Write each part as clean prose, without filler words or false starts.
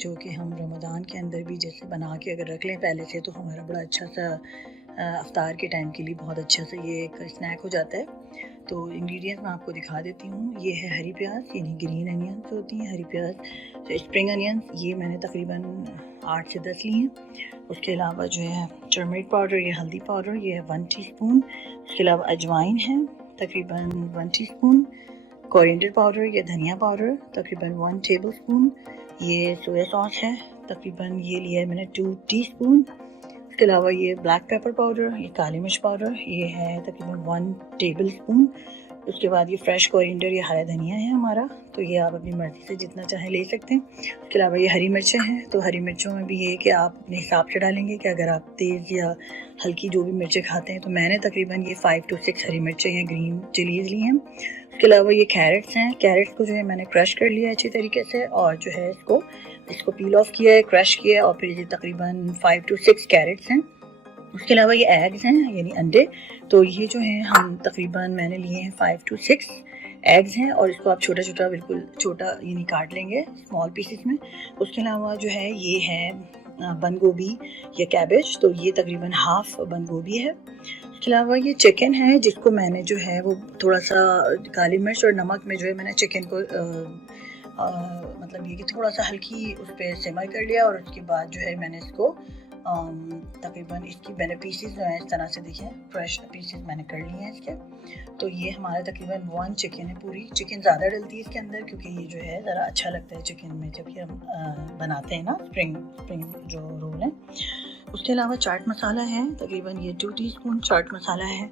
जो कि हम रमज़ान के अंदर भी जैसे बना के अगर रख लें पहले से तो हमारा बड़ा अच्छा सा अफ्तार के टाइम के लिए बहुत अच्छा सा ये एक स्नैक हो जाता है। तो इंग्रेडिएंट्स मैं आपको दिखा देती हूँ। ये है हरी प्याज, यानी ग्रीन अनियंस होती हैं हरी प्याज, तो स्प्रिंग अनियंस ये मैंने तकरीबन 8 से 10 लिए हैं। उसके अलावा जो है टर्मरिक पाउडर, ये हल्दी पाउडर, ये है 1 टीस्पून। उसके अलावा अजवाइन है तकरीबन 1 टीस्पून। कोरिएंडर पाउडर या धनिया पाउडर तकरीबन 1 टेबल स्पून। ये सोया सॉस है तकरीबन ये लिया है मैंने 2 टीस्पून। उसके अलावा ये ब्लैक पेपर पाउडर, ये काली मिर्च पाउडर, ये है तकरीबन 1 टेबल स्पून। उसके बाद ये फ्रेश कोरिएंडर या हरा धनिया है हमारा, तो ये आप अपनी मर्ज़ी से जितना चाहें ले सकते हैं। उसके अलावा ये हरी मिर्चें हैं, तो हरी मिर्चों में भी ये कि आप अपने हिसाब से डालेंगे कि अगर आप तेज़ या हल्की जो भी मिर्चें खाते हैं, तो मैंने तकरीबन ये 5 to 6 हरी मिर्चें या ग्रीन चिलीज़ ली हैं। उसके अलावा ये कैरेट्स हैं, कैरेट्स को जो है मैंने क्रश कर लिया अच्छी तरीके से और जो है इसको पील ऑफ किया है, क्रश किया है, और फिर ये तकरीबन 5 to 6 कैरेट्स हैं। उसके अलावा ये एग्स हैं यानी अंडे, तो ये जो हैं हम तकरीबन मैंने लिए हैं 5 to 6 एग्स हैं, और इसको आप छोटा छोटा बिल्कुल छोटा यानी काट लेंगे स्मॉल पीसेस में। उसके अलावा जो है ये है बंद गोभी या कैबेज, तो ये तकरीबन हाफ बंद गोभी है। उसके अलावा ये चिकन है जिसको मैंने जो है वो थोड़ा सा काली मिर्च और नमक में जो है मैंने चिकन को मतलब ये कि थोड़ा सा हल्की उस पर सिमर कर लिया, और उसके बाद जो है मैंने इसको तकरीबन इसकी मैंने पीसेस जो है इस तरह से देखें फ्रेश पीसेस मैंने कर लिए हैं इसके। तो ये हमारा तकरीबन 1 चिकन है, पूरी चिकन ज़्यादा डलती है इसके अंदर क्योंकि ये जो है ज़रा अच्छा लगता है चिकन में जब ये हम बनाते हैं ना स्प्रिंग जो रोल है। उसके अलावा चाट मसाला है तकरीबन ये 2 टीस्पून चाट मसाला है।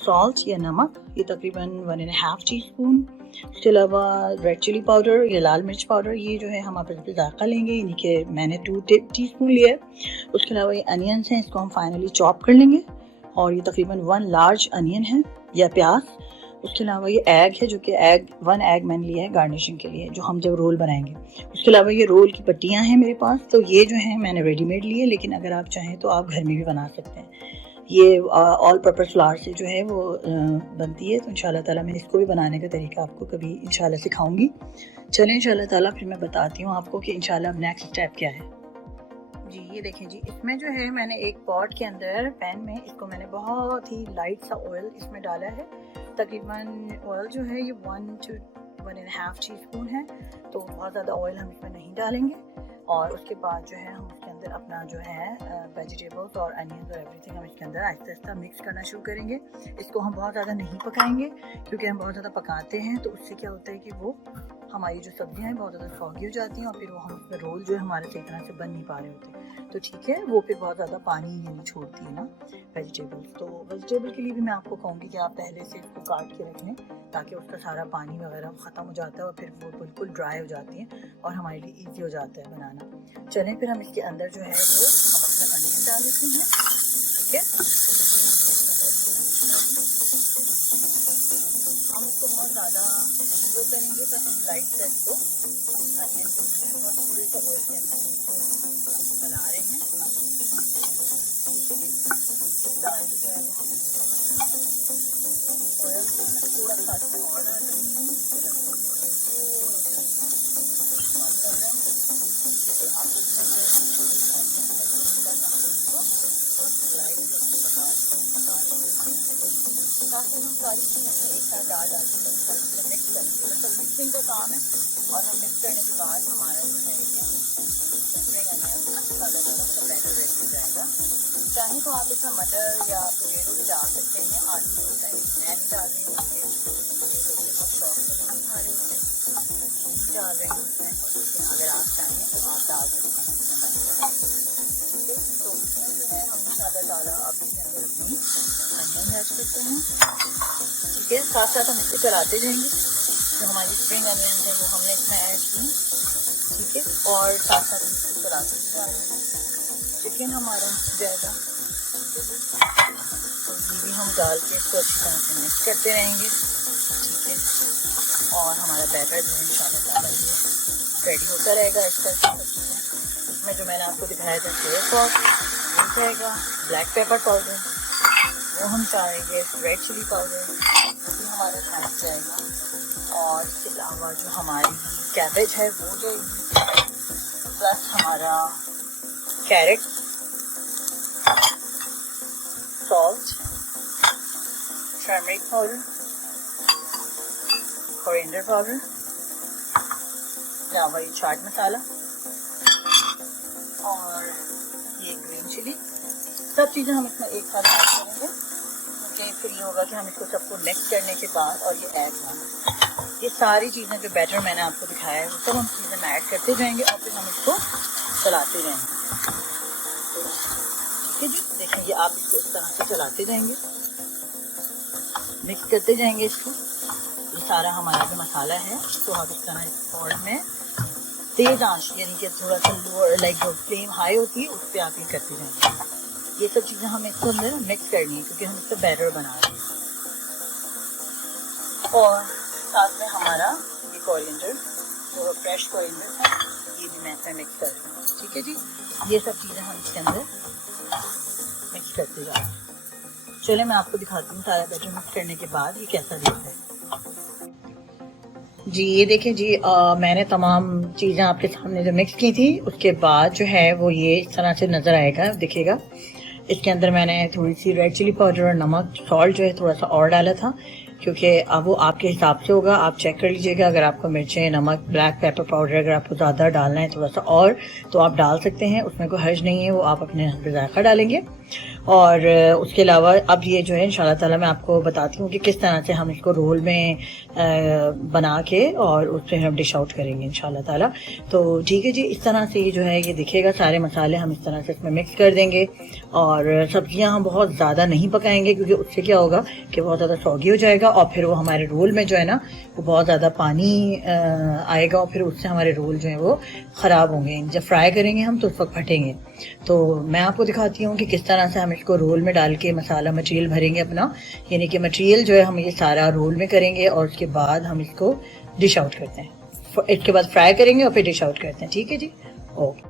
सॉल्ट या नमक ये तकरीबन 1.5 टीस्पून। इसके अलावा रेड चिली पाउडर या लाल मिर्च पाउडर, ये जो है हम अपने जायका लेंगे, यानी कि मैंने 2 टीस्पून लिया है। उसके अलावा ये अनियंस हैं, इसको हम फाइनली चॉप कर लेंगे, और ये तकरीबन 1 लार्ज अनियन है या प्याज। उसके अलावा ये एग है, जो कि 1 एग मैंने लिया है गार्निशिंग के लिए, जो हम जब रोल बनाएंगे। उसके अलावा ये रोल की पट्टियाँ हैं मेरे पास, तो ये जो है मैंने रेडीमेड लिए, लेकिन अगर आप चाहें तो आप घर में भी बना सकते हैं। ये ऑल पर्पस फ्लावर से जो है वो बनती है, तो इंशाल्लाह ताला मैं इसको भी बनाने का तरीका आपको कभी इंशाल्लाह सिखाऊंगी। चलें इंशाल्लाह ताला फिर मैं बताती हूँ आपको कि इंशाल्लाह नेक्स्ट स्टेप क्या है। जी ये देखें जी, इसमें जो है मैंने एक पॉट के अंदर पैन में इसको मैंने बहुत ही लाइट सा ऑयल इसमें डाला है। तकरीबन ऑयल जो है ये 1 to 1.5 टीस्पून है, तो बहुत ज़्यादा ऑयल हम इसमें नहीं डालेंगे। और उसके बाद जो है हम उसके अंदर अपना जो है वेजिटेबल्स और अनियंस और एवरीथिंग हम इसके अंदर आहिस्ता आहिस्ता मिक्स करना शुरू करेंगे। इसको हम बहुत ज़्यादा नहीं पकाएंगे क्योंकि हम बहुत ज़्यादा पकाते हैं तो उससे क्या होता है कि वो हमारी जो सब्जियां हैं बहुत ज़्यादा सॉगी हो जाती हैं, और फिर वो हम उसमें रोल जो है हमारे सही तरह से बन नहीं पा रहे होते। तो ठीक है, वो फिर बहुत ज़्यादा पानी यानी छोड़ती है ना वेजिटेबल्स। तो वेजिटेबल के लिए भी मैं आपको कहूँगी कि आप पहले से इसको काट के रख लें ताकि उसका सारा पानी वगैरह ख़त्म हो जाता है और फिर वो बिल्कुल ड्राई हो जाती हैं और हमारे लिए ईजी हो जाता है बनाना। चलें फिर हम इसके अंदर जो है वो हम अपना अनियन डाल देते हैं। ठीक है, हम इसको बहुत ज़्यादा नहीं वो करेंगे, बस हम लाइट से इसको अनियन जो है बहुत थोड़े सा ऑयल के अंदर इसको चला रहे हैं। ठीक है जी, इस तरह से जो है वो हम ऑयल को मैं थोड़ा सा इसमें और डाल रही हूँ, फिर थोड़ा सा कम कर रहे हैं। ठीक है, आप इसमें जो है लाइट से पका रहे हैं, साथ में हम सारी चीज़ें एक साथ डाल के सारी चीज़ें मिक्स करेंगे। मतलब मिक्सिंग का काम है, और हम मिक्स करने के बाद हमारा जो है ये स्प्रिंग अनियन सादा सा बैटर रेडी हो जाएगा। चाहे तो आप इसमें मटर या पोटैटो भी डाल सकते हैं, आलू भी होता है, लेकिन मैं नहीं डाल रही हूँ क्योंकि ये बच्चे बहुत शौक से नहीं खा रहे होते, नहीं डाल रही हूँ इसमें। लेकिन अगर आप चाहें तो आप डाल सकते हैं इसमें मटर। ठीक है, तो इसमें जो है हम सादा डाला, अब इसके अंदर अपनी अनियन ऐड करते हैं। ठीक है, साथ साथ हम इसको चलाते जाएंगे। जो हमारी स्प्रिंग अनियन है वो हमने इसमें ऐड की। ठीक है, और साथ साथ हम इसको चलाते जा रहे हैं। चिकन हमारा जाएगा, तो ये भी हम डाल के इसको अच्छी तरह से मिक्स करते रहेंगे। ठीक है, और हमारा बैटर जो है इंशाल्लाह ताला ये रेडी होता रहेगा इस तरह से सब चीज़ें। इसमें जो मैंने आपको दिखाया था सोया सॉस वो जाएगा, ब्लैक पेपर पाउडर वो हम डालेंगे, रेड चिली पाउडर वो भी हमारा साथ जाएगा, और इसके अलावा जो हमारी कैबेज है वो जाएगी, प्लस हमारा carrot, salt, turmeric powder, coriander powder, या वही चाट मसाला और ये ग्रीन चिली, सब चीज़ें हम इसमें एक साथ ऐड करेंगे क्योंकि फिर ये होगा कि हम इसको सबको मिक्स करने के बाद और ये ऐड होगा, ये सारी चीज़ें जो बैटर मैंने आपको दिखाया है वो सब हम चीज़ें में ऐड करते जाएंगे और फिर हम इसको चलाते जाएंगे। तो ठीक है जी, देखें ये आप इसको इस तरह से चलाते जाएंगे, मिक्स करते जाएंगे इसको। ये सारा हमारा जो मसाला है तो हम इस तरह इस पॉट में तेज़ आंच यानी कि थोड़ा सा लोअर लाइक जो फ्लेम हाई होती है उस पर आप ये करते जाएंगे। ये सब चीज़ें हमें इसको अंदर मिक्स करनी है क्योंकि हम इसका बैटर बना रहे हैं। और साथ में हमारा ये कोरिएंडर जो फ्रेश कोरिएंडर था ये भी मैं इसमें मिक्स कर रही हूँ। ठीक है जी, ये सब चीज़ें हम इसके अंदर मिक्स करते जा रहे हैं। चलिए मैं आपको दिखाती हूँ सारा बैटर मिक्स करने के बाद ये कैसा दिखता है। जी ये देखें जी, मैंने तमाम चीज़ें आपके सामने जो मिक्स की थी उसके बाद जो है वो ये इस तरह से नज़र आएगा, दिखेगा। इसके अंदर मैंने थोड़ी सी रेड चिली पाउडर और नमक, सॉल्ट जो है थोड़ा सा और डाला था क्योंकि अब वो आपके हिसाब से होगा, आप चेक कर लीजिएगा। अगर आपको मिर्चें, नमक, ब्लैक पेपर पाउडर अगर आपको ज़्यादा डालना है थोड़ा सा और तो आप डाल सकते हैं, उसमें कोई हर्ज नहीं है, वो आप अपने जायका डालेंगे। और उसके अलावा अब ये जो है इंशाल्लाह ताला मैं आपको बताती हूँ कि किस तरह से हम इसको रोल में बना के और उस पर हम डिश आउट करेंगे इंशाल्लाह ताला। तो ठीक है जी, इस तरह से ये जो है ये दिखेगा। सारे मसाले हम इस तरह से इसमें मिक्स कर देंगे और सब्जियां हम बहुत ज़्यादा नहीं पकाएंगे क्योंकि उससे क्या होगा कि बहुत ज़्यादा सौगी हो जाएगा और फिर वो हमारे रोल में जो है ना वो बहुत ज़्यादा पानी आएगा और फिर उससे हमारे रोल जो है वो ख़राब होंगे। जब फ्राई करेंगे हम तो उस वक्त फटेंगे। तो मैं आपको दिखाती हूँ कि किस तरह से हम इसको रोल में डाल के मसाला मटेरियल भरेंगे अपना, यानी कि मटेरियल जो है हम ये सारा रोल में करेंगे और उसके बाद हम इसको डिश आउट करते हैं। इसके बाद फ्राई करेंगे और फिर डिश आउट करते हैं। ठीक है जी, ओके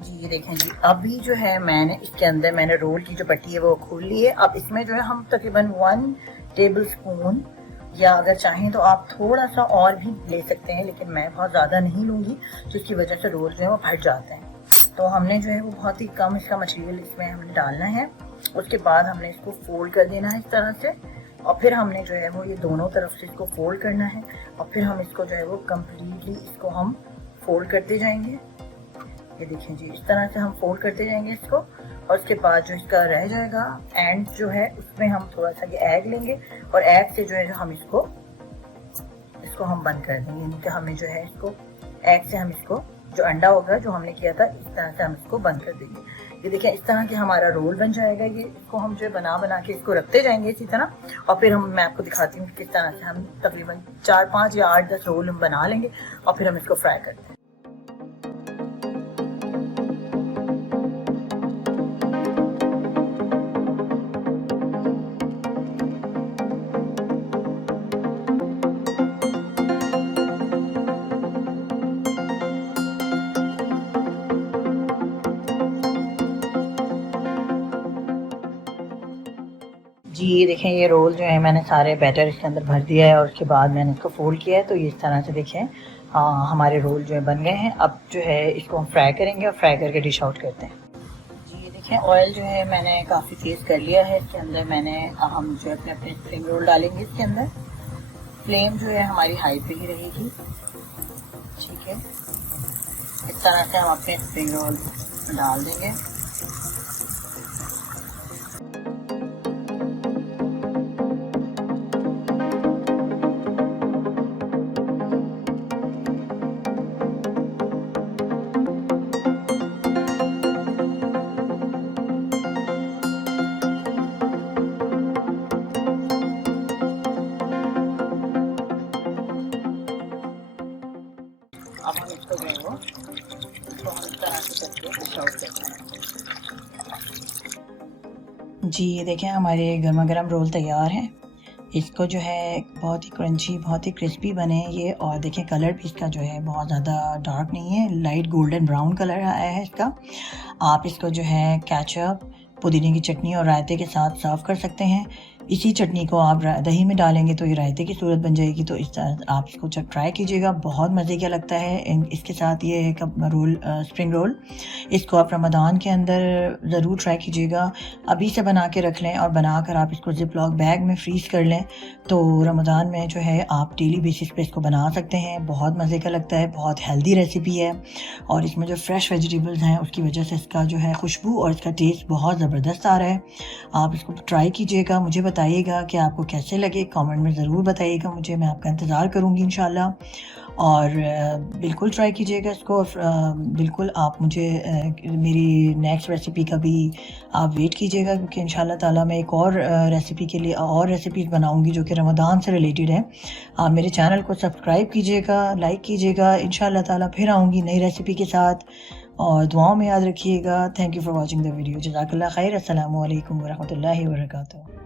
जी। ये देखें जी, अभी जो है मैंने इसके अंदर मैंने रोल की जो पट्टी है वो खोल ली है। अब इसमें जो है हम तकरीबन 1 टेबल स्पून या अगर चाहें तो आप थोड़ा सा और भी ले सकते हैं, लेकिन मैं बहुत ज़्यादा नहीं लूँगी जिसकी वजह से रोल जो है वो फट जाते हैं। तो हमने जो है वो बहुत ही कम इसका मटेरियल इसमें हमने डालना है। उसके बाद हमने इसको फोल्ड कर देना है इस तरह से और फिर हमने जो है वो ये दोनों तरफ से इसको फोल्ड करना है और फिर हम इसको जो है वो कम्प्लीटली इसको हम फोल्ड करते जाएंगे। ये देखें जी, इस तरह से हम फोल्ड करते जाएंगे इसको और उसके बाद जो इसका रह जाएगा एंड जो है उसमें हम थोड़ा सा ये एग लेंगे और एग से जो है हम इसको हम बंद कर देंगे, यानी कि हमें जो है इसको एग से हम इसको जो अंडा होगा जो हमने किया था इस तरह से हम इसको बंद कर देंगे। ये देखिए इस तरह के हमारा रोल बन जाएगा। ये इसको हम जो है बना के इसको रखते जाएंगे इसी तरह और फिर मैं आपको दिखाती हूँ किस तरह से हम तकरीबन 4, 5 या 8, 10 रोल हम बना लेंगे और फिर हम इसको फ्राई करते हैं। जी ये देखें, ये रोल जो है मैंने सारे बैटर इसके अंदर भर दिया है और उसके बाद मैंने इसको फोल्ड किया है। तो ये इस तरह से देखें हमारे रोल जो है बन गए हैं। अब जो है इसको हम फ्राई करेंगे और फ्राई करके डिश आउट करते हैं। जी ये देखें, ऑयल जो है मैंने काफ़ी तेज़ कर लिया है। इसके अंदर हम जो है अपने स्प्रिंग रोल डालेंगे। इसके अंदर फ्लेम जो है हमारी हाई पे ही रहेगी। ठीक है, इस तरह से हम अपने स्प्रिंग रोल डाल देंगे। अब हम इसको जो है वो हम इस तरह से करके डिश आउट करते हैं। जी ये देखें, हमारे गर्मा गर्म रोल तैयार हैं। इसको जो है बहुत ही क्रंची, बहुत ही क्रिस्पी बने ये। और देखें कलर भी इसका जो है बहुत ज़्यादा डार्क नहीं है, लाइट गोल्डन ब्राउन कलर आया है इसका। आप इसको जो है केचप, पुदीने की चटनी और रायते के साथ सर्व कर सकते हैं। इसी चटनी को आप दही में डालेंगे तो ये रायते की सूरत बन जाएगी। तो इस तरह आप इसको जब ट्राई कीजिएगा, बहुत मज़े का लगता है। इसके साथ ये है कप रोल, स्प्रिंग रोल, इसको आप रमज़ान के अंदर ज़रूर ट्राई कीजिएगा। अभी से बना के रख लें और बनाकर आप इसको ज़िप-लॉक बैग में फ्रीज़ कर लें, तो रमज़ान में जो है आप डेली बेसिस पे इसको बना सकते हैं। बहुत मज़े का लगता है, बहुत हेल्दी रेसिपी है और इसमें जो फ्रेश वेजिटेबल्स हैं उसकी वजह से इसका जो है खुशबू और इसका टेस्ट बहुत ज़बरदस्त आ रहा है। आप इसको ट्राई कीजिएगा, मुझे बताइएगा कि आपको कैसे लगे, कमेंट में ज़रूर बताइएगा मुझे, मैं आपका इंतज़ार करूँगी इंशाल्लाह। और बिल्कुल ट्राई कीजिएगा इसको। बिल्कुल आप मुझे मेरी नेक्स्ट रेसिपी का भी आप वेट कीजिएगा, क्योंकि इंशाल्लाह ताला मैं एक और रेसिपी के लिए और रेसिपीज़ बनाऊँगी जो कि रमज़ान से रिलेटेड है। आप मेरे चैनल को सब्सक्राइब कीजिएगा, लाइक कीजिएगा। इंशाल्लाह ताला फिर आऊँगी नई रेसिपी के साथ, और दुआओं में याद रखिएगा। Thank you for watching the video. जज़ाकल्लाह खैर। अस्सलामु अलैकुम व रहमतुल्लाहि व बरकातुहू।